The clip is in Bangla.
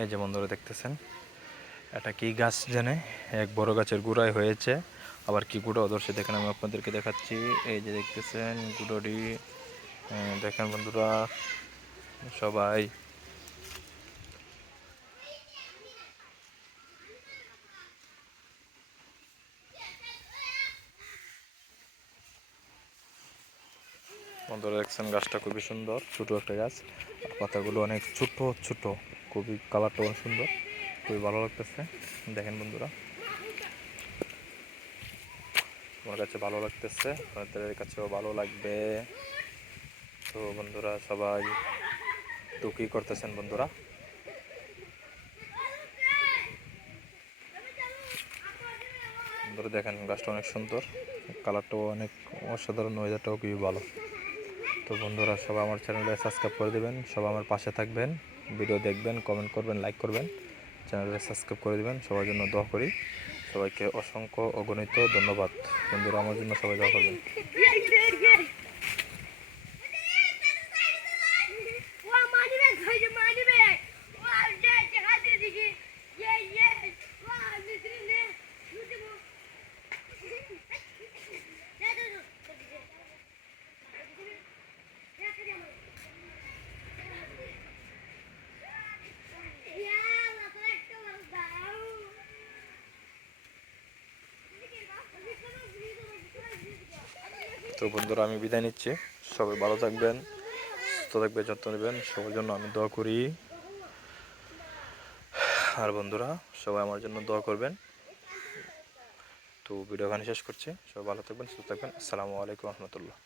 এই যে বন্ধুরা দেখতেছেন, এটা কি গাছ জানে, এক বড় গাছের গুঁড়ায় হয়েছে। আবার কি গুঁড়ো অদর্শে দেখেন, আমি আপনাদেরকে দেখাচ্ছি। এই যে দেখতেছেন গুঁড়োটি, দেখেন বন্ধুরা সবাই। বন্ধুরা দেখছেন গাছটা খুবই সুন্দর, ছোট একটা গাছ, পাতাগুলো অনেক ছোট ছোট, খুবই কালারটা অনেক সুন্দর, খুবই ভালো লাগতেছে। দেখেন বন্ধুরা, আমার কাছে ভালো লাগতেছে, আপনাদের কাছেও ভালো লাগবে। তো বন্ধুরা সবাই, তো কী করতেছেন বন্ধুরা? বন্ধুরা দেখেন গাছটা অনেক সুন্দর, কালারটাও অনেক অসাধারণ, ওয়েদারটাও খুবই ভালো। তো বন্ধুরা সবাই আমার চ্যানেলটা সাবস্ক্রাইব করে দেবেন, সবাই আমার পাশে থাকবেন, ভিডিও দেখবেন, কমেন্ট করবেন, লাইক করবেন, চ্যানেলটা সাবস্ক্রাইব করে দেবেন। সবার জন্য দোয়া করি, সবাইকে অসংখ্য অগণিত ধন্যবাদ। বন্ধুরা আমার জন্য সবাই দোয়া করবেন। তো বন্ধুরা আমি বিদায় নিচ্ছি, সবাই ভালো থাকবেন, সুস্থ থাকবে, যত্ন নেবেন, সবার জন্য আমি দোয়া করি। আর বন্ধুরা সবাই আমার জন্য দোয়া করবেন। তো ভিডিও এখানে শেষ করছি, সবাই ভালো থাকবেন, সুস্থ থাকবেন। আসসালামু আলাইকুম রহমতুল্লাহ।